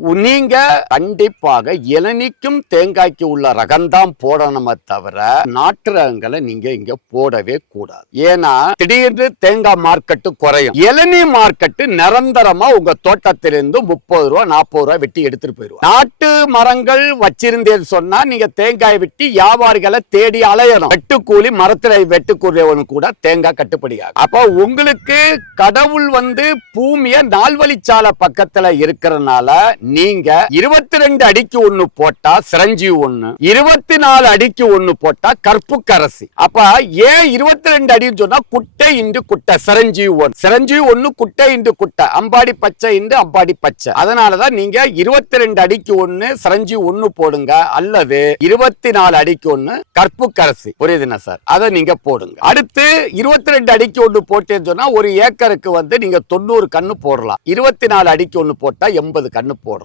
நீங்க கண்டிப்பாக இளநிக்கும் தேங்காய்க்கு உள்ள ரகம்தான் போடணுமே தவிர நாட்டு ரகங்களை நீங்க இங்க போடவே கூடாது. ஏன்னா திடீர்னு தேங்காய் மார்க்கெட்டு குறையும். இளநீ மார்க்கெட்டு நிரந்தரமா உங்க தோட்டத்திலிருந்து முப்பது ரூபா நாற்பது ரூபா வெட்டி எடுத்துட்டு போயிருவா நாட்டு மரங்கள் வச்சிருந்தேன்னு சொன்னா நீங்க தேங்காய் வெட்டி வியாபாரிகளை தேடி அலையணும். வெட்டுக்கூலி மரத்துல வெட்டுக்கூலியவனு கூட தேங்காய் கட்டுப்படியாகும். அப்ப உங்களுக்கு கடவுள் வந்து பூமிய நால்வழிச்சாலை பக்கத்துல இருக்கிறனால நீங்க இருபத்தி ரெண்டு அடிக்கு ஒண்ணு போட்டா சிரஞ்சீவி ஒண்ணு இருபத்தி நாலு அடிக்கு ஒண்ணு போட்டா கற்புக்கரசி. அப்ப ஏன் இருபத்தி ரெண்டு அடின்னு சொன்னா குட்டை இன்று குட்டை சிரஞ்சீவி ஒன்று சிரஞ்சீவி ஒண்ணு குட்டை இன்று குட்டை. அம்பாடி பச்சை இன்று அம்பாடி பச்சை. அதனாலதான் நீங்க இருபத்தி ரெண்டு அடிக்கு ஒண்ணு சிரஞ்சீவி ஒண்ணு போடுங்க. அல்லது இருபத்தி நாலு அடிக்கு ஒண்ணு கற்புக்கரசி. புரியுதுன்னா சார்? அதை நீங்க போடுங்க. அடுத்து இருபத்தி ரெண்டு அடிக்கு ஒண்ணு போட்டேன்னு சொன்னா ஒரு ஏக்கருக்கு வந்து நீங்க தொண்ணூறு கண்ணு போடலாம். இருபத்தி நாலு அடிக்கு ஒண்ணு போட்டா எண்பது கண்ணு போடலாம்.